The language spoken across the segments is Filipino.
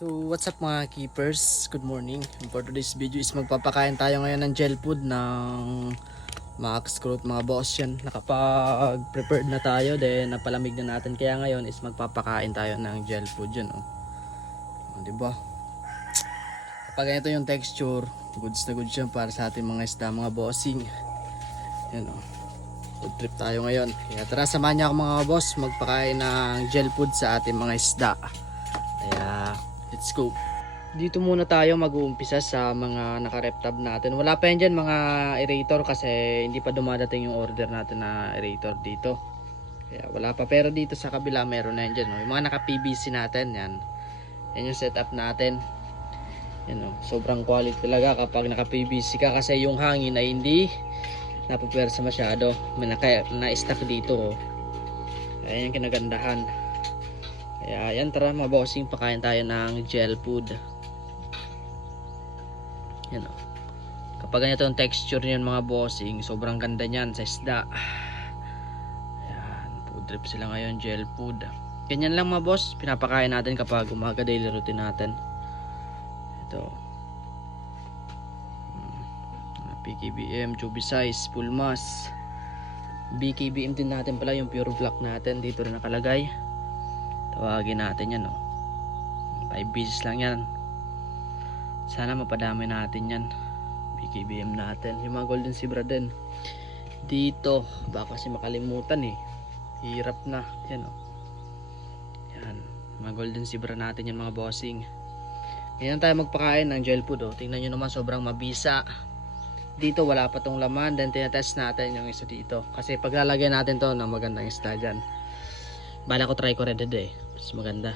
So what's up mga keepers, good morning. For today's video is magpapakain tayo ngayon ng gel food ng Max Growth mga boss. Yan, nakapag prepared na tayo, then napalamig na natin, kaya ngayon is magpapakain tayo ng gel food yan, oh. Diba kapag ganito yung texture, goods na goods yan para sa ating mga isda mga bossing. Yan, oh. Food trip tayo ngayon, kaya tara samahan niyo ako mga boss magpakain ng gel food sa ating mga isda. Kaya let's go. Dito muna tayo mag-uumpisa sa mga naka-rep tab natin. Wala pa yan dyan mga aerator kasi hindi pa dumadating yung order natin na aerator dito. Kaya wala pa, pero dito sa kabila meron na yan dyan, no? Yung mga naka-PVC natin, yan. Yan yung setup natin. Yan, no? Sobrang quality talaga kapag naka-PVC ka kasi yung hangin ay hindi napapersa masyado. May na-stack dito, oh. Ayan yung kinagandahan. Kaya yan, tara mga bossing, pakain tayo ng gel food. Yan, o. Kapag ganito yung texture niyan mga bossing, sobrang ganda niyan sa isda. Yan, food trip sila ngayon, gel food. Ganyan lang mga boss, pinapakain natin kapag umaga, daily routine natin. Ito. PKBM, chubby size, full mass. BKBM din natin pala, yung pure black natin, dito rin nakalagay. Tawagin natin yan, no? 5 pieces lang yan. Sana mapadami natin yan. BKBM natin. Yung mga golden zebra din dito, baka kasi makalimutan, eh. Hirap na. Yan, no? Yan, mga golden zebra natin yan mga bossing. Ganyan tayo magpakain ng gel food, oh. Tingnan nyo naman, sobrang mabisa. Dito wala pa tong laman, then tinatest natin yung isa dito kasi paglalagyan natin to ng magandang isda dyan. Bala ko try ko red head, eh. Mas maganda.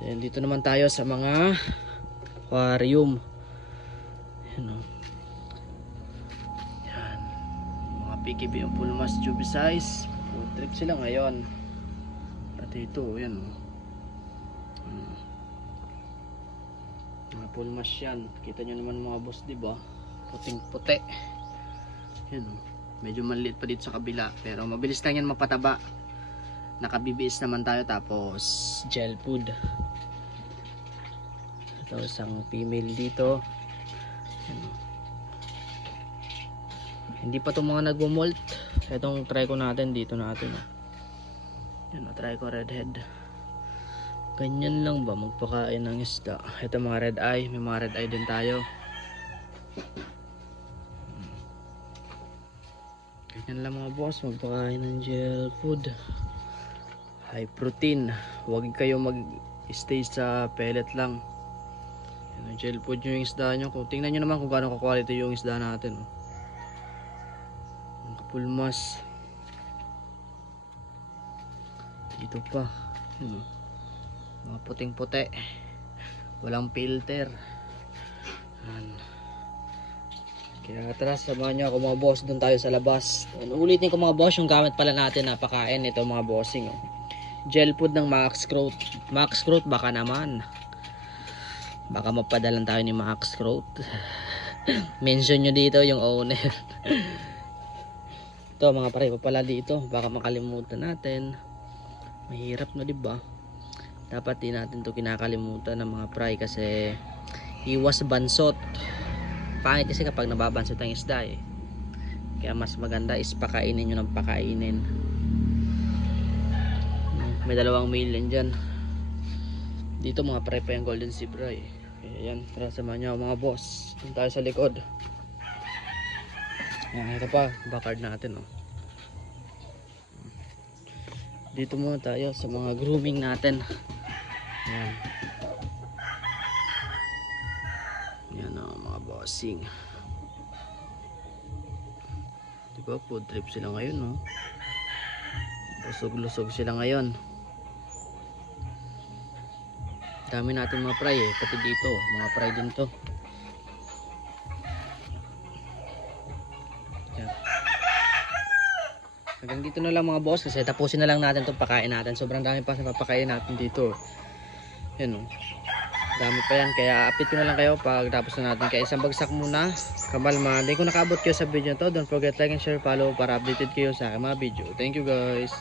Then dito naman tayo sa mga aquarium. Yan, oh. Yan. Mga PKB yung full mass chubby size. Food trip sila ngayon. Pati ito, yan, oh. Mga full mass yan. Kita nyo naman mga boss, diba? Puting puti. Yan, oh. Medyo maliit pa dito sa kabila, pero mabilis lang yan mapataba. Naka-BBS naman tayo, tapos gel food. Ito isang female dito. Yan. Hindi pa itong mga nagmo-molt. Itong try ko natin dito natin, oh. Yan, try ko redhead. Ganyan lang ba magpakain ng isda? Ito mga red eye, may mga red eye din tayo. Ganyan lang mga boss magpakain ng gel food. High protein, huwag kayo mag-stay sa pellet lang. Yan, gel food yung isda nyo. Kung tingnan nyo naman kung gaano ka-quality yung isda natin, oh. Full mass. Dito pa. Yan, oh. Mga puting puti. Walang filter. Yan. Kaya tara, samahan nyo ako mga boss, doon tayo sa labas. Ulitin ko mga boss yung gamit pala natin na pakain ito mga bossing, oh. Gel food ng Max Growth. Max Growth baka naman. Baka mapadalan tayo ni Max Growth. Mention nyo dito yung owner. Ito mga pare, pala dito. Baka makalimutan natin. Mahirap na, diba? Dapat din natin to kinakalimutan ng mga pray kasi iwas bansot. Pangit kasi kapag nababansot ang isda, eh. Kaya mas maganda is pakainin nyo ng pakainin. May dalawang male yan dyan. Dito mga pre pa yung golden zebra, eh. Kaya yan, tara samahan nyo mga boss. Doon tayo sa likod. Yan, ito pa, backard natin, oh. Dito muna tayo sa mga grooming natin. Yan. Yan, oh, mga bossing. Diba, food trip sila ngayon, no? Lusog-lusog sila ngayon. Dami natin mga fry, eh. Pati dito, mga fry din to. Yan. Hanggang dito na lang mga boss kasi tapusin na lang natin itong pakain natin. Sobrang dami pa sa papakain natin dito. Yan, oh. Dami pa yan, kaya update ko na lang kayo pag tapos na natin. Kaya isang bagsak muna. Kamalma, hindi ko nakaabot kayo sa video to. Don't forget like and share, follow para updated kayo sa aking mga video. Thank you guys.